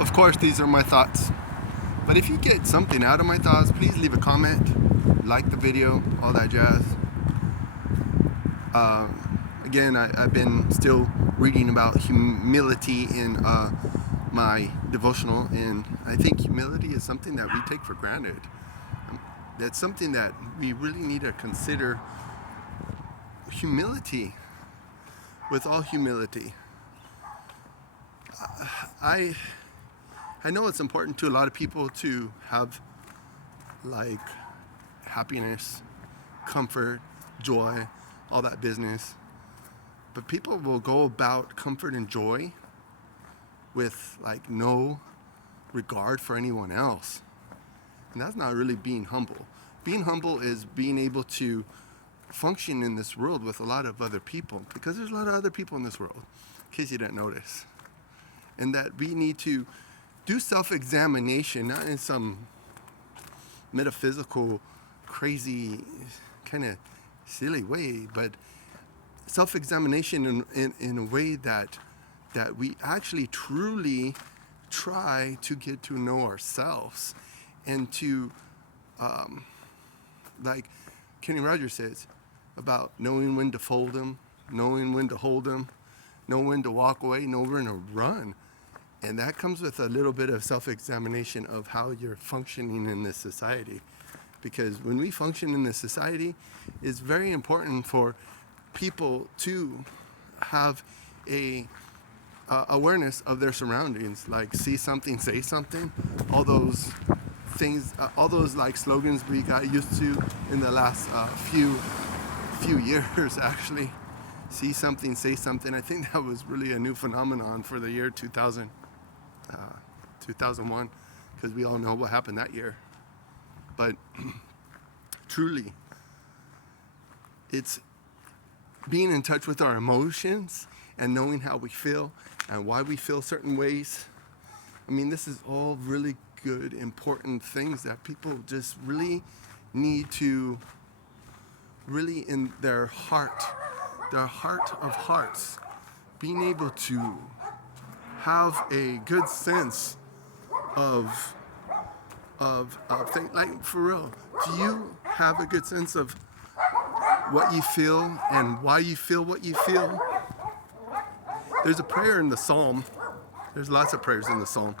Of course, these are my thoughts. But if you get something out of my thoughts, please leave a comment, like the video, all that jazz. Again, I've been still reading about humility in my devotional, and I think humility is something that we take for granted. That's something that we really need to consider. Humility, with all humility. I know it's important to a lot of people to have like happiness, comfort, joy, all that business. But people will go about comfort and joy with like no regard for anyone else. And that's not really being humble. Being humble is being able to function in this world with a lot of other people, because there's a lot of other people in this world, in case you didn't notice. And that we need to do self-examination, not in some metaphysical, crazy, kind of silly way, but self-examination in a way that we actually truly try to get to know ourselves, and to like Kenny Rogers says about knowing when to fold them, knowing when to hold them, know when to walk away, know when to run. And that comes with a little bit of self-examination of how you're functioning in this society. Because when we function in this society, it's very important for people to have a awareness of their surroundings, like see something, say something, all those things, all those like slogans we got used to in the last few years actually. See something, say something. I think that was really a new phenomenon for the year 2001, because we all know what happened that year. But truly, it's being in touch with our emotions and knowing how we feel and why we feel certain ways. I mean, this is all really good, important things that people just really need to, really in their heart of hearts, being able to have a good sense of things. Like, for real, do you have a good sense of what you feel and why you feel what you feel? There's a prayer in the Psalm. There's lots of prayers in the Psalm.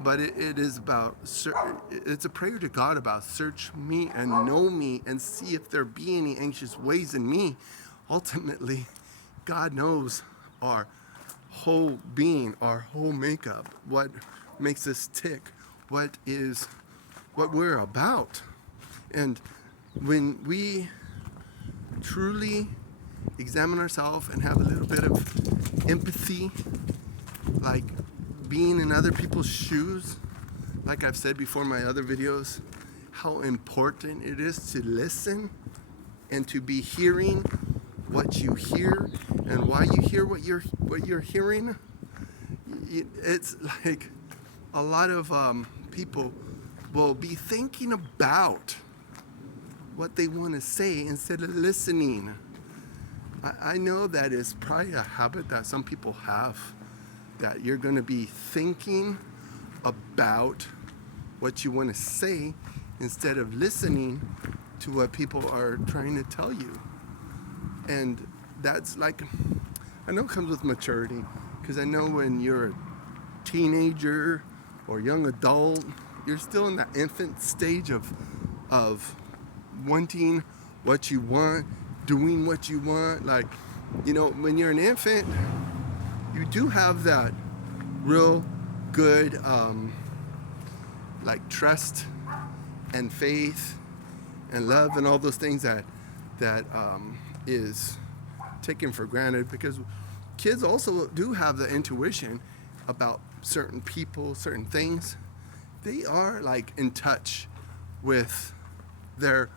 But it is about, it's a prayer to God about search me and know me and see if there be any anxious ways in me. Ultimately, God knows our whole being, our whole makeup, what makes us tick, what we're about. And when we truly examine ourselves and have a little bit of empathy, like being in other people's shoes, like I've said before in my other videos, how important it is to listen and to be hearing what you hear and why you hear what you're hearing. It's like a lot of people will be thinking about what they want to say instead of listening. I know that is probably a habit that some people have, that you're going to be thinking about what you want to say instead of listening to what people are trying to tell you. And that's like, I know it comes with maturity, because I know when you're a teenager or young adult, you're still in that infant stage of wanting what you want, doing what you want. Like, you know, when you're an infant, you do have that real good like trust and faith and love and all those things that is taken for granted, because kids also do have the intuition about certain people, certain things. They are like in touch with their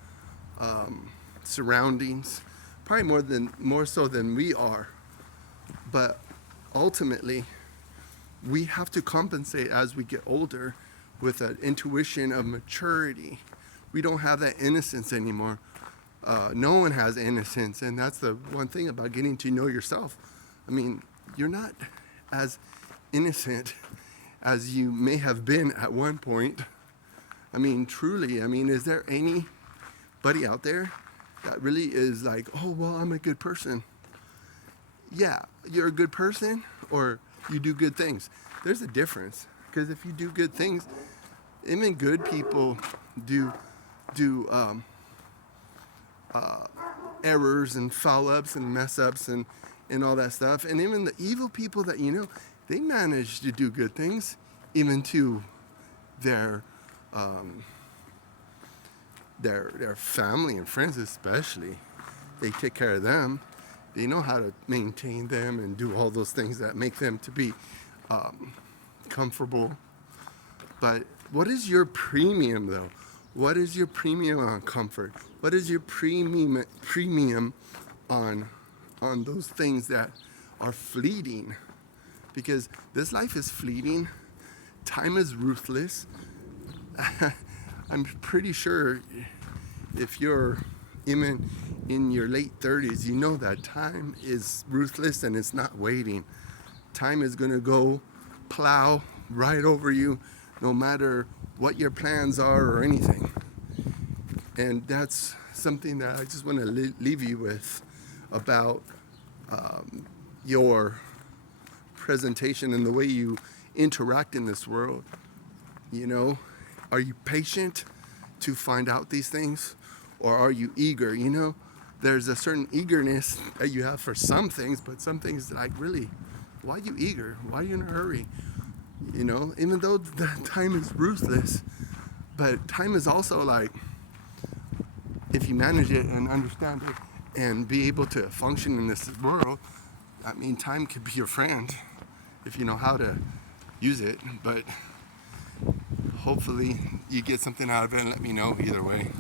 surroundings, probably more so than we are. But ultimately, we have to compensate as we get older with an intuition of maturity. We don't have that innocence anymore. No one has innocence, and that's the one thing about getting to know yourself. I mean, you're not as innocent as you may have been at one point. I mean, truly, I mean, is there anybody out there that really is like, oh, well, I'm a good person? Yeah, you're a good person, or you do good things. There's a difference, because if you do good things, even good people do errors and foul ups and mess ups and all that stuff. And even the evil people that you know, they manage to do good things, even to their family and friends especially. They take care of them. They know how to maintain them and do all those things that make them to be comfortable. But what is your premium, though? What is your premium on comfort? What is your premium on those things that are fleeting? Because this life is fleeting. Time is ruthless. I'm pretty sure if you're even in your late 30s, you know that time is ruthless and it's not waiting. Time is going to go plow right over you, no matter what your plans are or anything. And that's something that I just want to leave you with about your presentation and the way you interact in this world. You know, are you patient to find out these things, or are you eager? You know, there's a certain eagerness that you have for some things, but some things like, really, why are you eager? Why are you in a hurry? You know, even though the time is ruthless, but time is also like, if you manage it and understand it and be able to function in this world, I mean, time could be your friend if you know how to use it. But hopefully you get something out of it, and let me know either way.